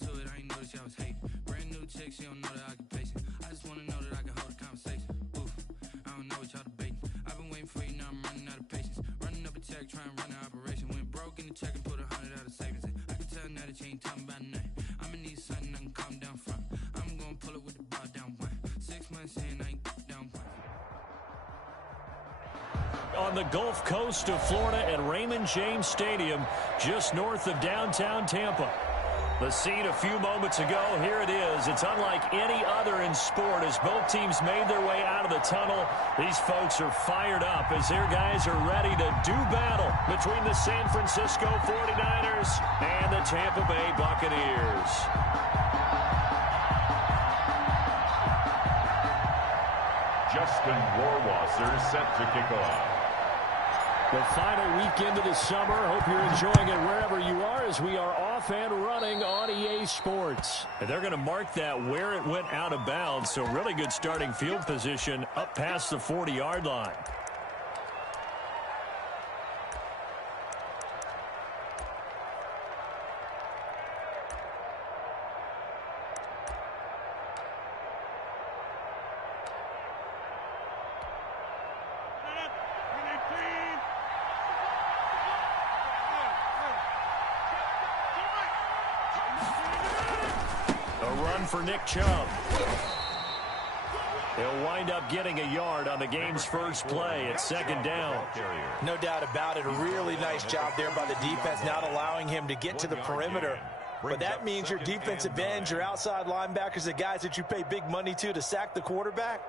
into it, I ain't noticed y'all was hating. Brand new chick, she don't know the occupation. I just wanna know that I can hold a conversation. Oof, I don't know what y'all debating. I've been waiting for you, now I'm running out of patience. Running up a check, trying to run an operation. Went broke in the check and put 100 out of savings in. I can tell now that you ain't talking about nothing. I'ma need something I can calm down from. I'm gonna pull it with the bar down one. 6 months in, I ain't down one. On the Gulf Coast of Florida at Raymond James Stadium, just north of downtown Tampa. The scene a few moments ago, here it is. It's unlike any other in sport as both teams made their way out of the tunnel. These folks are fired up as their guys are ready to do battle between the San Francisco 49ers and the Tampa Bay Buccaneers. Justin Rohrwasser set to kick off. The final weekend of the summer. Hope you're enjoying it wherever you are as we are off and running on EA Sports. And they're going to mark that where it went out of bounds. So really good starting field position up past the 40-yard line. For Nick Chubb. He'll wind up getting a yard on the game's first play at second down. No doubt about it. A really nice job there by the defense, not allowing him to get to the perimeter. But that means your defensive ends, your outside linebackers, the guys that you pay big money to sack the quarterback,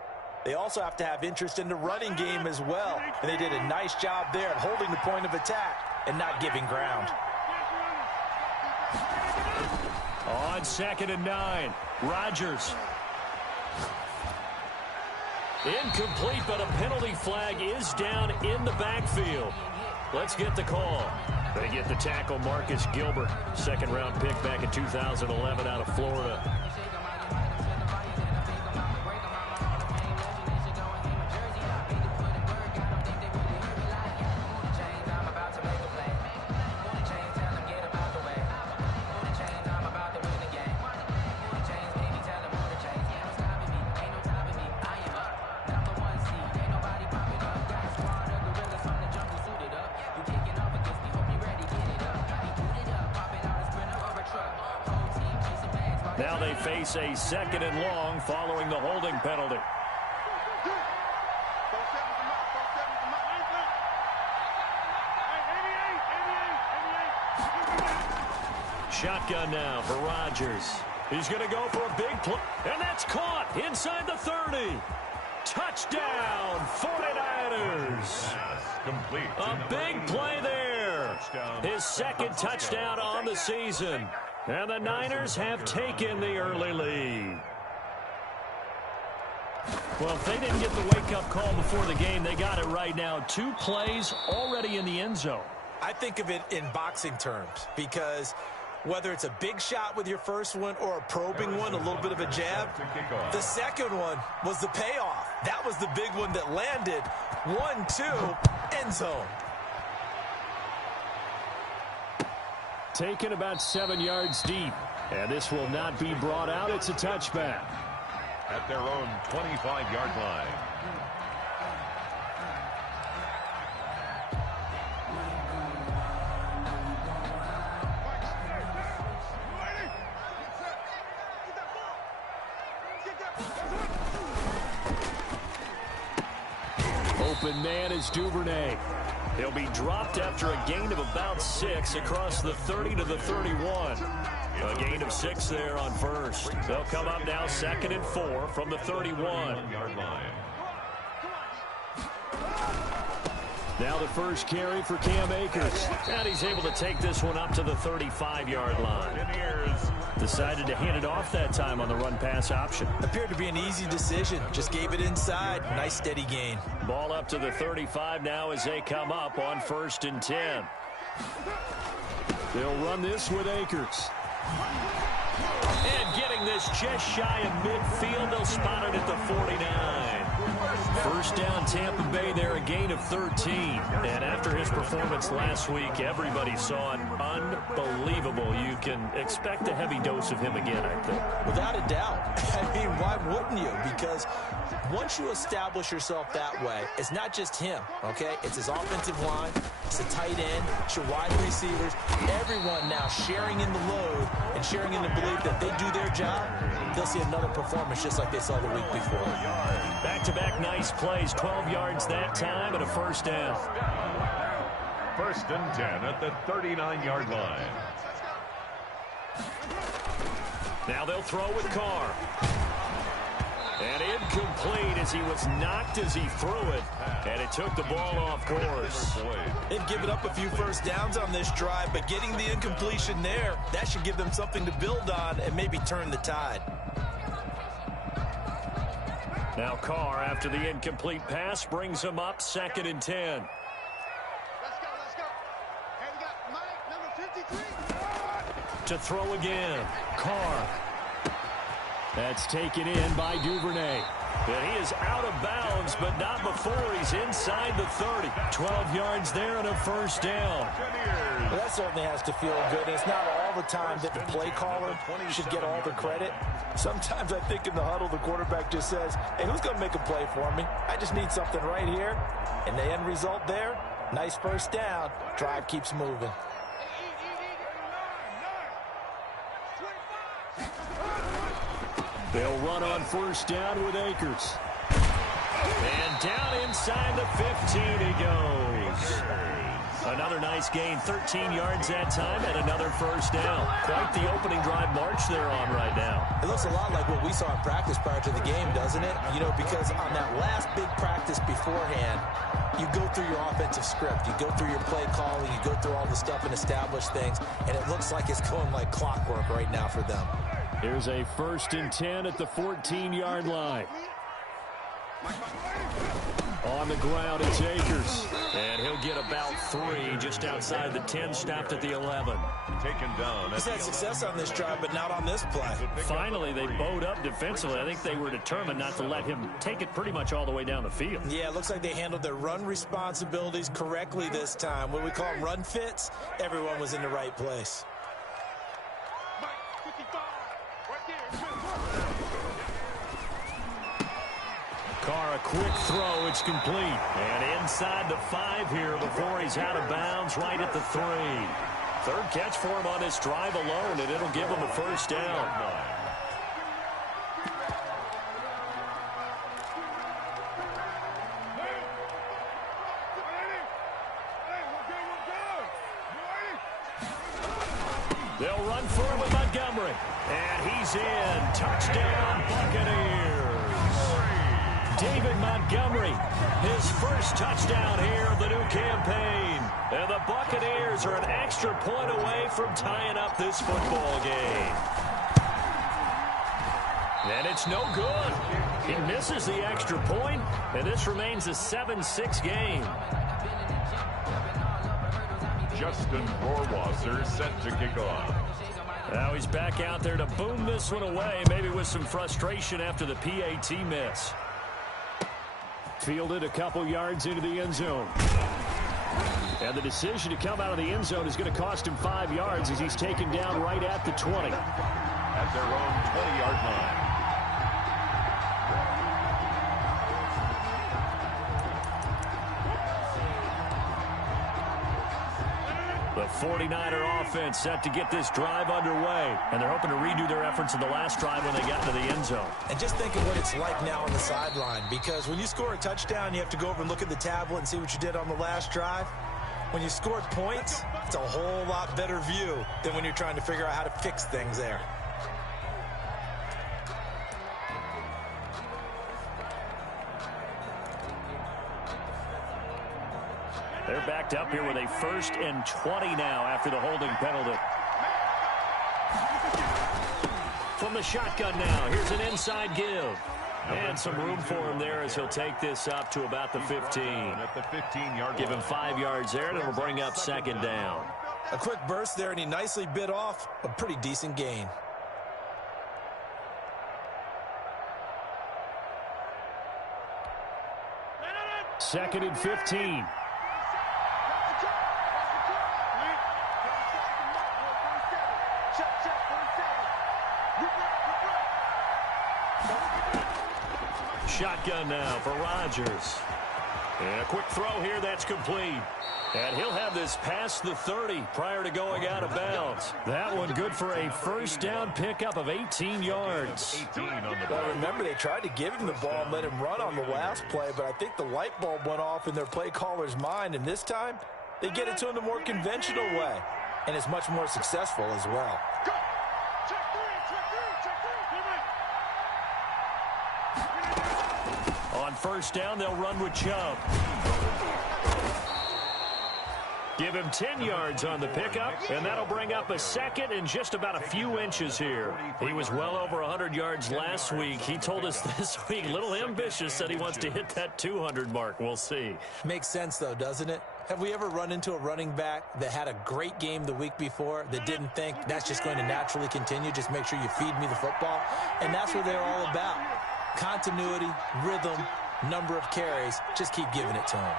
they also have to have interest in the running game as well. And they did a nice job there at holding the point of attack and not giving ground. On 2nd and 9, Rodgers. Incomplete, but a penalty flag is down in the backfield. Let's get the call. They get the tackle, Marcus Gilbert. Second-round pick back in 2011 out of Florida. Now they face a 2nd and long following the holding penalty. Shotgun now for Rodgers. He's going to go for a big play, and that's caught inside the 30. Touchdown, 49ers. A big play there. His second touchdown on the season. And the Niners have taken the early lead. Well, if they didn't get the wake-up call before the game, they got it right now. 2 plays already in the end zone. I think of it in boxing terms because whether it's a big shot with your first one or a probing one, a little bit of a jab, the second one was the payoff. That was the big one that landed. 1-2, end zone. Taken about 7 yards deep. And this will not be brought out. It's a touchback. At their own 25-yard line. Open man is Duvernay. He'll be dropped after a gain of about 6 across the 30 to the 31. A gain of 6 there on first. They'll come up now 2nd and 4 from the 31-yard line. Now the first carry for Cam Akers. And he's able to take this one up to the 35-yard line. Decided to hand it off that time on the run-pass option. Appeared to be an easy decision. Just gave it inside. Nice steady gain. Ball up to the 35 now as they come up on 1st and 10. They'll run this with Akers. And getting this just shy of midfield, they'll spot it at the 49. First down Tampa Bay there, a gain of 13. And after his performance last week, everybody saw an unbelievable. You can expect a heavy dose of him again, I think. Without a doubt. I mean, why wouldn't you? Because once you establish yourself that way, it's not just him, okay? It's his offensive line, it's the tight end, it's your wide receivers, everyone now sharing in the load and sharing in the belief that they do their job, they'll see another performance just like they saw the week before. Back-to-back nice plays, 12 yards that time and a first down. First and 10 at the 39-yard line. Now they'll throw with Carr. And incomplete as he was knocked as he threw it. And it took the ball off course. They've given up a few first downs on this drive, but getting the incompletion there, that should give them something to build on and maybe turn the tide. Now Carr, after the incomplete pass, brings him up 2nd and 10. Let's go. Hey, we got Mike, number 53. To throw again. Carr. That's taken in by Duvernay. And he is out of bounds, but not before he's inside the 30. 12 yards there and a first down. Well, that certainly has to feel good. And it's not all the time that the play caller should get all the credit. Sometimes I think in the huddle, the quarterback just says, hey, who's going to make a play for me? I just need something right here. And the end result there, nice first down. Drive keeps moving. They'll run on first down with Akers. And down inside the 15 he goes. Another nice gain, 13 yards that time, and another first down. Quite the opening drive march they're on right now. It looks a lot like what we saw in practice prior to the game, doesn't it? You know, because on that last big practice beforehand, you go through your offensive script. You go through your play calling. You go through all the stuff and establish things, and it looks like it's going like clockwork right now for them. Here's a 1st and 10 at the 14-yard line. On the ground, it's Akers. And he'll get about 3 just outside the 10, stopped at the 11. Taken down. He's had success on this drive, but not on this play. Finally, they bowed up defensively. I think they were determined not to let him take it pretty much all the way down the field. Yeah, it looks like they handled their run responsibilities correctly this time. What we call run fits, everyone was in the right place. Carr, a quick throw, it's complete. And inside the 5 here before he's out of bounds, right at the 3. 3rd catch for him on this drive alone, and it'll give him a first down. They'll run for him with Montgomery. And he's in. Touchdown, Buccaneers. David Montgomery, his first touchdown here of the new campaign. And the Buccaneers are an extra point away from tying up this football game. And it's no good. He misses the extra point, and this remains a 7-6 game. Justin Rohrwasser set to kick off. Now he's back out there to boom this one away, maybe with some frustration after the PAT miss. Fielded a couple yards into the end zone. And the decision to come out of the end zone is going to cost him 5 yards as he's taken down right at the 20. At their own 20-yard line. The 49er offense set to get this drive underway. And they're hoping to redo their efforts in the last drive when they got into the end zone. And just think of what it's like now on the sideline, because when you score a touchdown, you have to go over and look at the tablet and see what you did on the last drive. When you scored points, it's a whole lot better view than when you're trying to figure out how to fix things there. They're backed up here with a 1st and 20 now after the holding penalty. From the shotgun now, here's an inside give. And some room for him there as he'll take this up to about the 15. At the 15-yard line. Give him 5 yards there, and it'll bring up 2nd down. A quick burst there, and he nicely bit off a pretty decent gain. Second and 15. shotgun now for Rodgers. And a quick throw here that's complete. And he'll have this past the 30 prior to going out of bounds. That one good for a first down pickup of 18 yards. Well, remember, they tried to give him the ball and let him run on the last play, but I think the light bulb went off in their play caller's mind, and this time they get it to him the more conventional way, and it's much more successful as well. Go. Check three. On first down, they'll run with Chubb. Give him 10 yards on the pickup, and that'll bring up a second and just about a few inches here. He was well over 100 yards last week. He told us this week, a little ambitious, said he wants to hit that 200 mark. We'll see. Makes sense, though, doesn't it? Have we ever run into a running back that had a great game the week before that didn't think that's just going to naturally continue? Just make sure you feed me the football. And that's what they're all about. Continuity, rhythm, number of carries. Just keep giving it to him.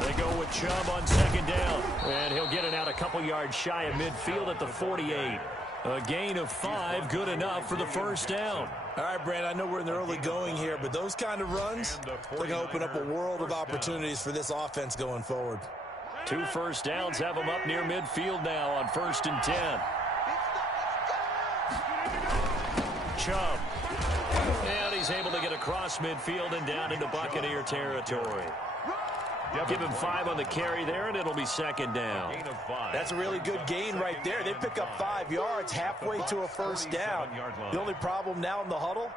They go with Chubb on second down, and he'll get it out a couple yards shy of midfield at the 48. A gain of 5, good enough for the first down. All right, Brand, I know we're in the early going here, but those kind of runs, they're going to open up a world of opportunities for this offense going forward. 2 first downs have them up near midfield now on 1st and 10. Chubb. And he's able to get across midfield and down into Buccaneer territory. Give him 5 on the carry there, and it'll be second down. That's a really good gain right there. They pick up 5 yards halfway to a first down. The only problem now in the huddle,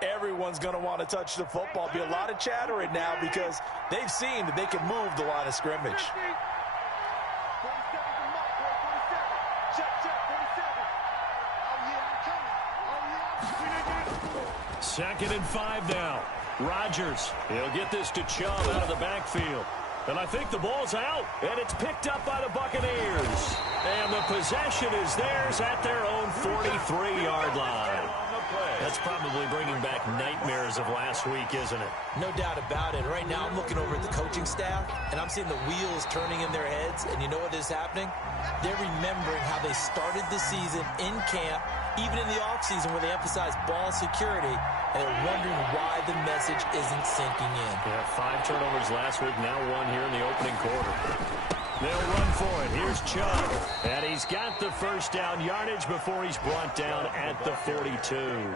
everyone's going to want to touch the football. Be a lot of chattering now because they've seen that they can move the line of scrimmage. Second and 5 now. Rodgers, he'll get this to Chubb out of the backfield. And I think the ball's out, and it's picked up by the Buccaneers. And the possession is theirs at their own 43-yard line. That's probably bringing back nightmares of last week, isn't it? No doubt about it. Right now I'm looking over at the coaching staff, and I'm seeing the wheels turning in their heads. And you know what is happening? They're remembering how they started the season in camp, even in the offseason where they emphasized ball security, and they're wondering why the message isn't sinking in. Yeah, 5 turnovers last week, now 1 here in the opening quarter. They'll run for it. Here's Chubb. And he's got the first down yardage before he's brought down at the 42.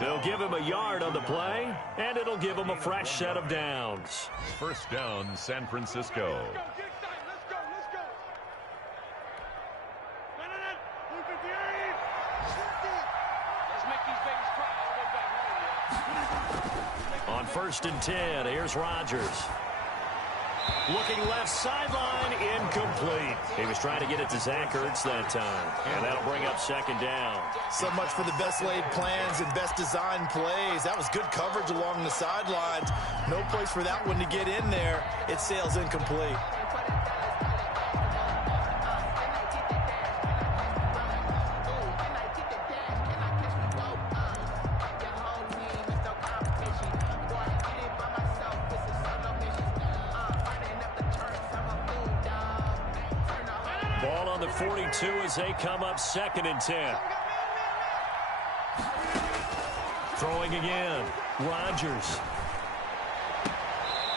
They'll give him a yard on the play, and it'll give him a fresh set of downs. First down, San Francisco. On 1st and 10, here's Rodgers. Looking left sideline, incomplete. He was trying to get it to Zach Ertz that time, and that'll bring up second down. So much for the best laid plans and best designed plays. That was good coverage along the sidelines. No place for that one to get in there. It sails incomplete. Ball on the 42 as they come up 2nd and 10. Throwing again. Rodgers.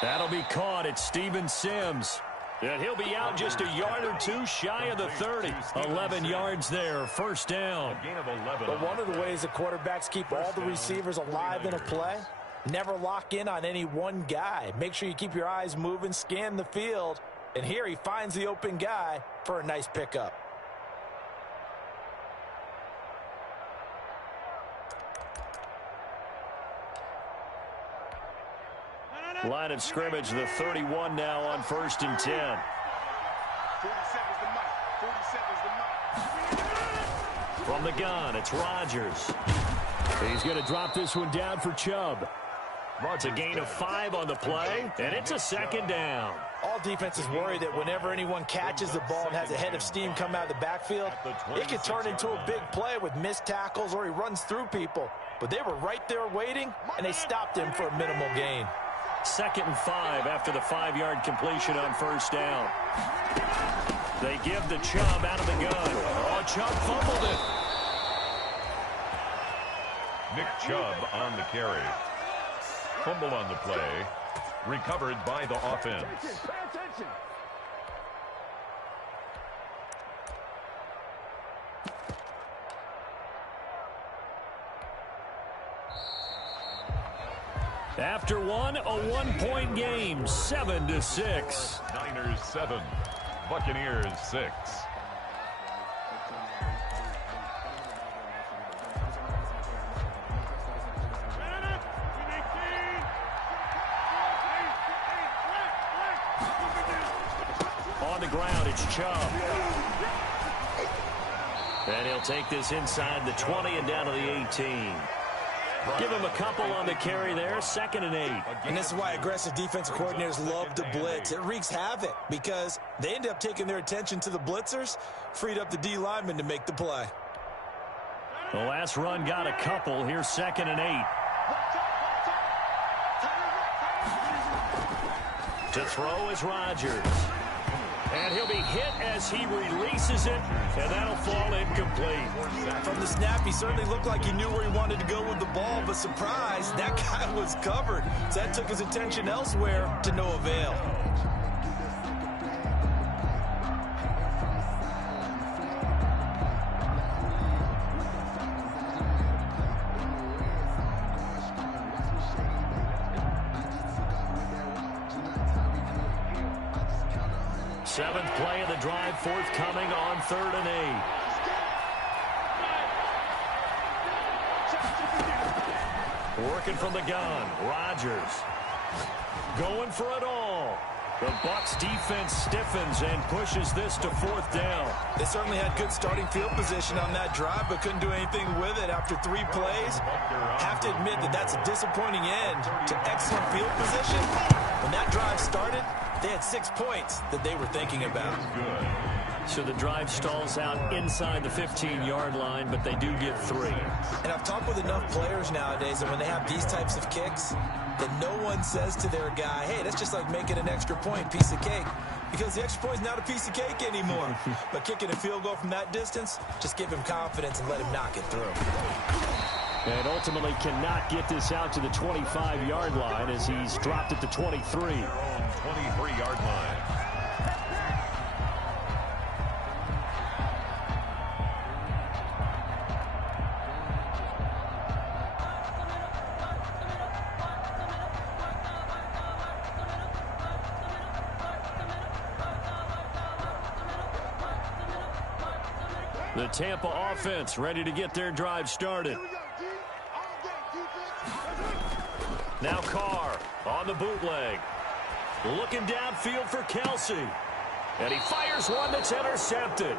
That'll be caught at Steven Sims. And he'll be out just a yard or 2 shy of the 30. 11 yards there, first down. But one of the ways the quarterbacks keep all the receivers alive in a play, never lock in on any one guy. Make sure you keep your eyes moving, scan the field. And here he finds the open guy for a nice pickup. Line of scrimmage, the 31 now on 1st and 10. From the gun, it's Rodgers. He's going to drop this one down for Chubb. It's a gain of 5 on the play, and it's a second down. All defenses worry that whenever anyone catches the ball and has a head of steam come out of the backfield, it could turn into a big play with missed tackles or he runs through people. But they were right there waiting, and they stopped him for a minimal gain. 2nd and 5 after the 5-yard completion on first down. They give the Chubb out of the gun. Oh, Chubb fumbled it. Nick Chubb on the carry. Fumble on the play. Recovered by the offense. Pay attention. After one, a one-point game, 7-6. Niners 7, Buccaneers 6. On the ground, it's Chubb. And he'll take this inside the 20 and down to the 18. Give him a couple on the carry there, 2nd and 8. And this is why aggressive defensive coordinators love to blitz. It wreaks havoc because they end up taking their attention to the blitzers, freed up the D lineman to make the play. The last run got a couple. Here's 2nd and 8. To throw is Rodgers. And he'll be hit as he releases it, and that'll fall incomplete. From the snap, he certainly looked like he knew where he wanted to go with the ball, but surprise, that guy was covered. So that took his attention elsewhere to no avail. Seventh play of the drive, forthcoming on 3rd and 8. Working from the gun, Rodgers going for it all. The Bucs defense stiffens and pushes this to 4th down. They certainly had good starting field position on that drive, but couldn't do anything with it after 3 plays. Have to admit that that's a disappointing end to excellent field position. When that drive started, they had 6 points that they were thinking about. So the drive stalls out inside the 15-yard line, but they do get 3. And I've talked with enough players nowadays, and when they have these types of kicks, that no one says to their guy, hey, that's just like making an extra point, piece of cake. Because the extra point is not a piece of cake anymore. But kicking a field goal from that distance, just give him confidence and let him knock it through. And ultimately cannot get this out to the 25-yard line as he's dropped at the 23. 23-yard line. The Tampa offense ready to get their drive started. Now Carr on the bootleg. Looking downfield for Kelsey. And he fires one that's intercepted.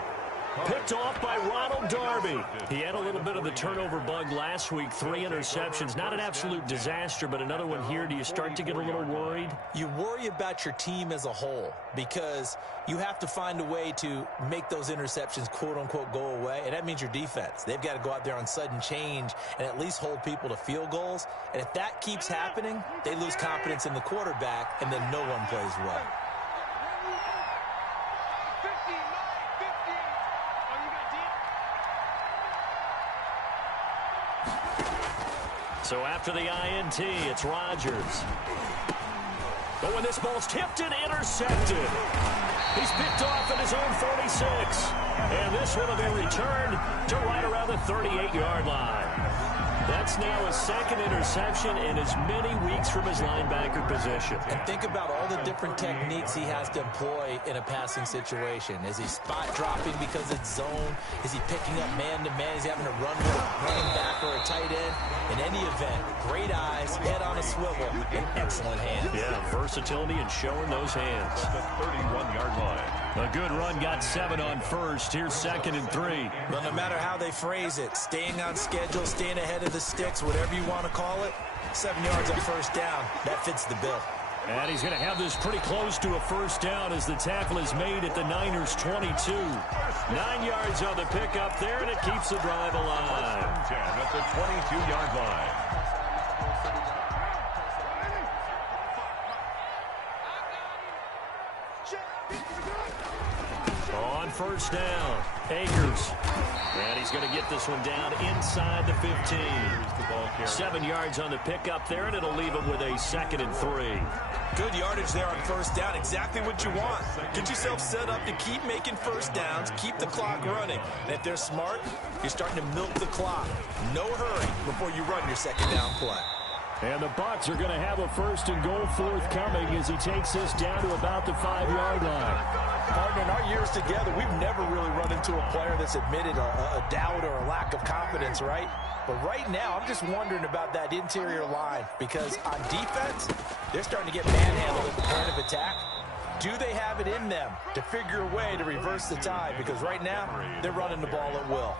Picked off by Ronald Darby. He had a little bit of the turnover bug last week. 3 interceptions. Not an absolute disaster, but another one here. Do you start to get a little worried? You worry about your team as a whole because you have to find a way to make those interceptions, quote-unquote, go away. And that means your defense. They've got to go out there on sudden change and at least hold people to field goals. And if that keeps happening, they lose confidence in the quarterback, and then no one plays well. So after the INT, it's Rodgers. But when this ball's tipped and intercepted, he's picked off at his own 46. And this one will be returned to right around the 38-yard line. That's now his 2nd interception in as many weeks from his linebacker position. And think about all the different techniques he has to employ in a passing situation. Is he spot dropping because it's zone? Is he picking up man-to-man? Is he having to run with a running back or a tight end? In any event, great eyes, head on a swivel, and excellent hands. Yeah, versatility and showing those hands. The 31-yard line. A good run got 7 on first. Here's 2nd and 3. Well, no matter how they phrase it, staying on schedule, staying ahead of the sticks, whatever you want to call it, 7 yards on 1st down, that fits the bill. And he's going to have this pretty close to a 1st down as the tackle is made at the Niners' 22. 9 yards on the pickup there, and it keeps the drive alive. 10 at the 22-yard line. On 1st down, Akers. And he's going to get this one down inside the 15. 7 yards on the pickup there, and it'll leave him with a 2nd and 3. Good yardage there on first down. Exactly what you want. Get yourself set up to keep making first downs, keep the clock running. And if they're smart, you're starting to milk the clock. No hurry before you run your 2nd down play. And the Bucs are going to have a 1st and goal forthcoming as he takes this down to about the 5-yard line. Partner, in our years together, we've never really run into a player that's admitted a doubt or a lack of confidence, right? But right now, I'm just wondering about that interior line because on defense, they're starting to get manhandled at the point of attack. Do they have it in them to figure a way to reverse the tide? Because right now, they're running the ball at will.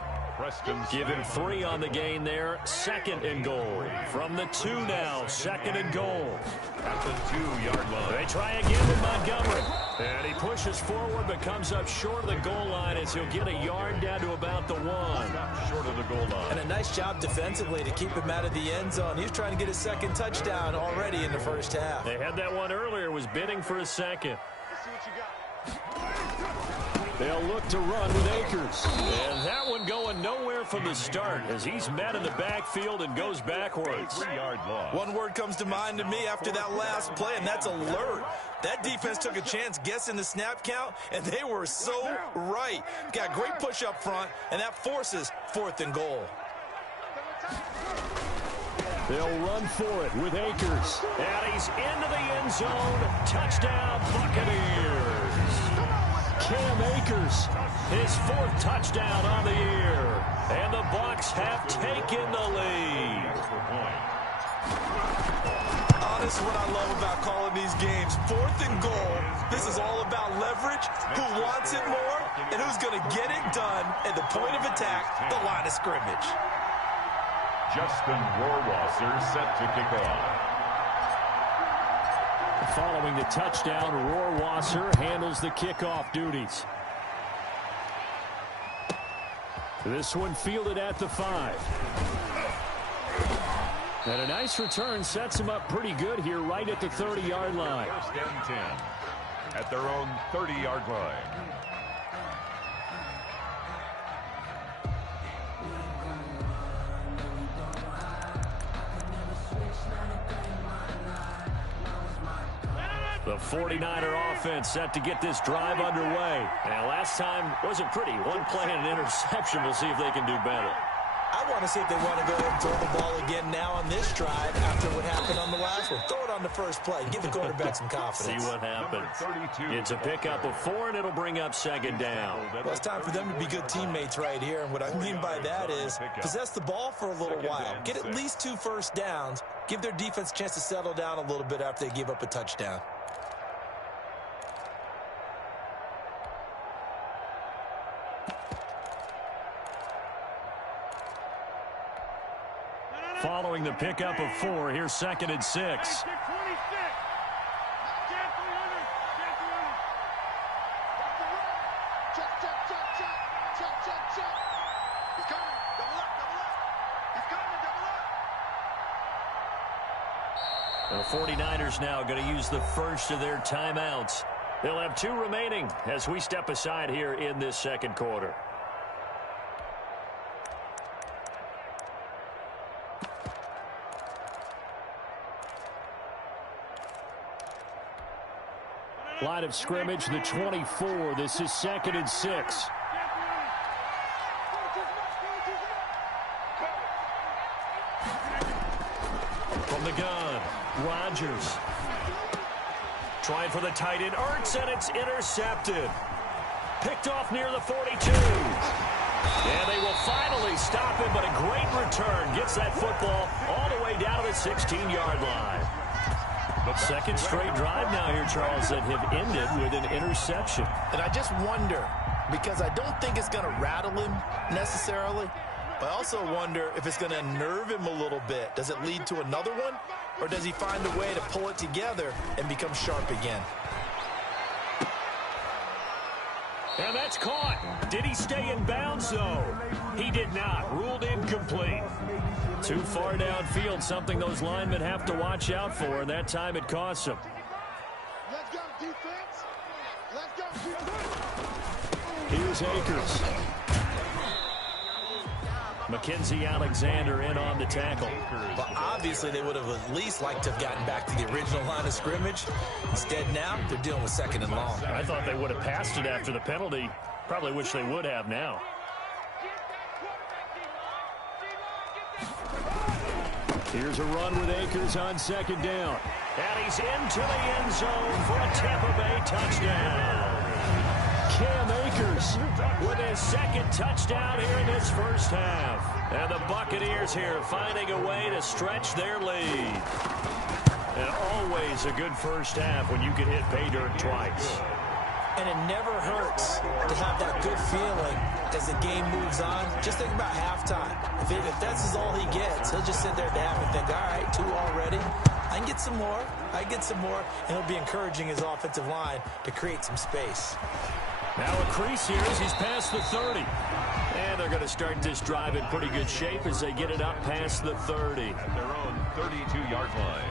Give him 3 on the gain there. 2nd and goal. From the 2 now. 2nd and goal. At the 2-yard line. They try again with Montgomery. And he pushes forward but comes up short of the goal line as he'll get a yard down to about the 1. Short of the goal line. And a nice job defensively to keep him out of the end zone. He was trying to get his 2nd touchdown already in the first half. They had that one earlier, was bidding for a 2nd. Let's see what you got. They'll look to run with Akers. And that one going nowhere from the start as he's met in the backfield and goes backwards. 3-yard loss. One word comes to mind to me after that last play, and that's alert. That defense took a chance guessing the snap count, and they were so right. Got great push up front, and that forces 4th and goal. They'll run for it with Akers. And he's into the end zone. Touchdown, Buccaneers. Cam Akers, his 4th touchdown on the year. And the Bucs have taken the lead. Honest, what I love about calling these games, 4th and goal, this is all about leverage, who wants it more, and who's going to get it done at the point of attack, the line of scrimmage. Justin Rohrwasser set to kick off. Following the touchdown, Rohrwasser handles the kickoff duties. This one fielded at the 5. And a nice return sets him up pretty good here right at the 30-yard line. 1st and 10 at their own 30-yard line. The 49er offense set to get this drive underway. And last time wasn't pretty. One play and an interception. We'll see if they can do better. I want to see if they want to go ahead and throw the ball again now on this drive after what happened on the last one. Throw it on the first play. Give the quarterback some confidence. See what happens. It's a pickup of 4, and it'll bring up 2nd down. Well, it's time for them to be good teammates right here. And what I mean by that is possess the ball for a little while. Get at least 2 first downs. Give their defense a chance to settle down a little bit after they give up a touchdown. Following the pickup of 4, here's 2nd and 6. The 49ers now going to use the first of their timeouts. They'll have 2 remaining as we step aside here in this 2nd quarter. Line of scrimmage, the 24. This is 2nd and 6. From the gun, Rodgers. Trying for the tight end, Ertz, and it's intercepted. Picked off near the 42. And they will finally stop him, but a great return. Gets that football all the way down to the 16-yard line. But 2nd straight drive now here, Charles, that have ended with an interception. And I just wonder, because I don't think it's going to rattle him necessarily, but I also wonder if it's going to unnerve him a little bit. Does it lead to another one, or does he find a way to pull it together and become sharp again? And that's caught. Did he stay in bounds, though? He did not. Ruled incomplete. Too far downfield, something those linemen have to watch out for, and that time it costs them. Let's go, defense. Let's go, defense. Here's Akers. Mackenzie Alexander in on the tackle. But obviously they would have at least liked to have gotten back to the original line of scrimmage. Instead now, they're dealing with 2nd and long. I thought they would have passed it after the penalty. Probably wish they would have now. Here's a run with Akers on 2nd down. And he's into the end zone for a Tampa Bay touchdown. Cam Akers with his 2nd touchdown here in this first half. And the Buccaneers here finding a way to stretch their lead. And always a good first half when you can hit pay dirt twice. And it never hurts to have that good feeling as the game moves on. Just think about halftime. If that's all he gets, he'll just sit there at the half and think, all right, 2 already. I can get some more. I can get some more. And he'll be encouraging his offensive line to create some space. Now a crease here as he's past the 30. And they're going to start this drive in pretty good shape as they get it up past the 30. At their own 32-yard line.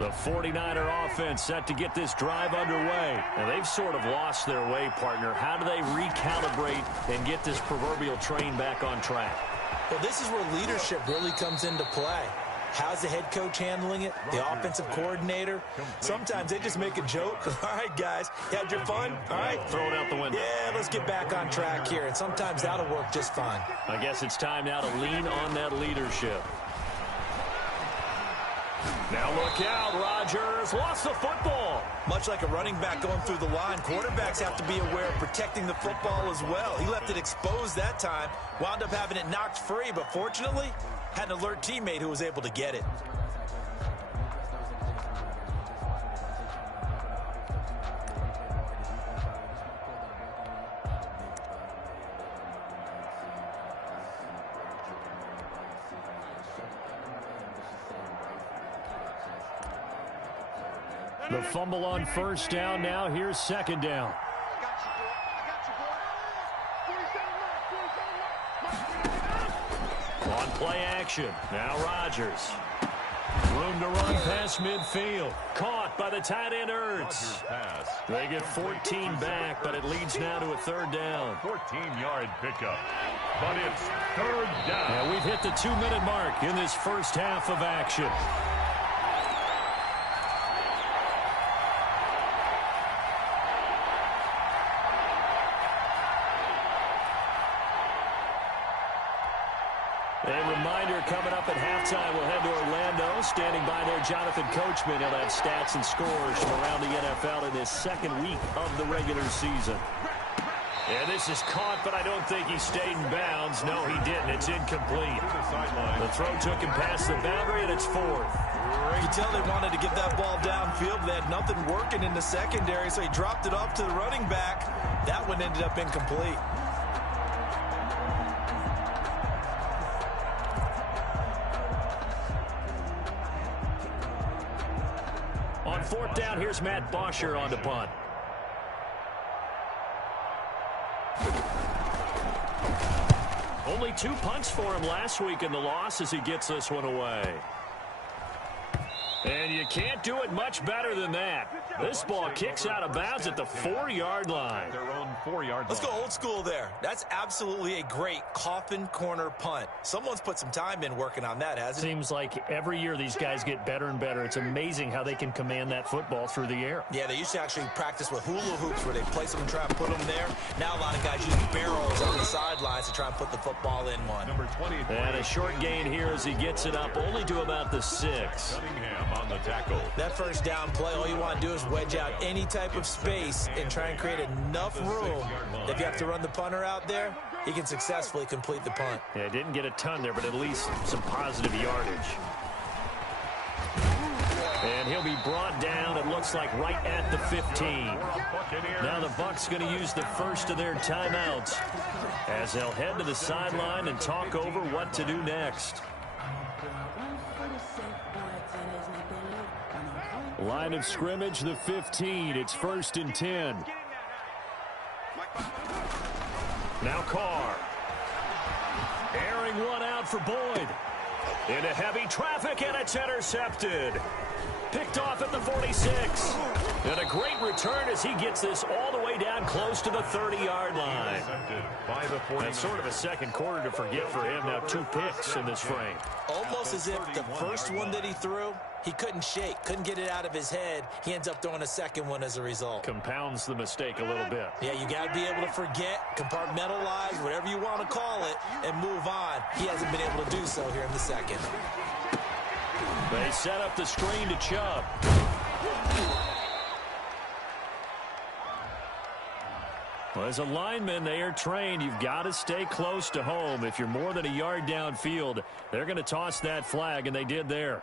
The 49er offense set to get this drive underway. And they've sort of lost their way, partner. How do they recalibrate and get this proverbial train back on track? Well, this is where leadership really comes into play. How's the head coach handling it? The offensive coordinator? Sometimes they just make a joke. All right, guys, you had your fun? All right. Throw it out the window. Yeah, let's get back on track here. And sometimes that'll work just fine. I guess it's time now to lean on that leadership. Now look out, Rodgers lost the football. Much like a running back going through the line, quarterbacks have to be aware of protecting the football as well. He left it exposed that time, wound up having it knocked free, but fortunately, had an alert teammate who was able to get it. The fumble on 1st down. Now here's 2nd down. On play action. Now Rodgers. Room to run past midfield. Caught by the tight end Ertz. They get 14 back, but it leads now to a 3rd down. 14-yard pickup. But it's 3rd down. Yeah, we've hit the 2-minute mark in this first half of action. A reminder coming up at halftime, we'll head to Orlando. Standing by there, Jonathan Coachman. He'll have stats and scores from around the NFL in this 2nd week of the regular season. And this is caught, but I don't think he stayed in bounds. No, he didn't. It's incomplete. The throw took him past the boundary, and it's 4th. You can tell they wanted to get that ball downfield. They had nothing working in the secondary, so he dropped it off to the running back. That one ended up incomplete. On 4th down, here's Matt Bosher on the punt. Only 2 punts for him last week in the loss as he gets this one away. And you can't do it much better than that. This ball kicks out of bounds at the 4-yard line. Their own 4-yard line. Let's go old school there. That's absolutely a great coffin corner punt. Someone's put some time in working on that, hasn't it? Seems like every year these guys get better and better. It's amazing how they can command that football through the air. Yeah, they used to actually practice with hula hoops where they place them and try and put them there. Now a lot of guys use barrels on the sidelines to try and put the football in one. Number 23. And a short gain here as he gets it up only to about the 6. Cunningham on the tackle. That first down play, all you want to do is wedge out any type of space and try and create enough room that if you have to run the punter out there, he can successfully complete the punt. Yeah, didn't get a ton there, but at least some positive yardage. And he'll be brought down, it looks like, right at the 15. Now the Bucs going to use the first of their timeouts as they'll head to the sideline and talk over what to do next. Line of scrimmage, the 15. It's 1st and 10. Now Carr. Airing one out for Boyd. Into heavy traffic, and it's intercepted. Picked off at the 46. And a great return as he gets this all the way down close to the 30-yard line. That's sort of a second quarter to forget for him. Now 2 picks in this frame. Almost as if the first one that he threw, he couldn't shake, couldn't get it out of his head. He ends up throwing a second one as a result. Compounds the mistake a little bit. Yeah, you got to be able to forget, compartmentalize, whatever you want to call it, and move on. He hasn't been able to do so here in the second. They set up the screen to Chubb. Well, as a lineman, they are trained. You've got to stay close to home. If you're more than a yard downfield, they're going to toss that flag, and they did there.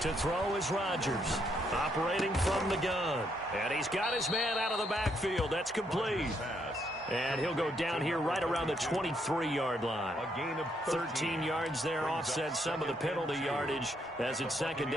To throw is Rodgers, operating from the gun. And he's got his man out of the backfield. That's complete. And he'll go down here right around the 23-yard line. 13 yards there, offset some of the penalty yardage as it's second down.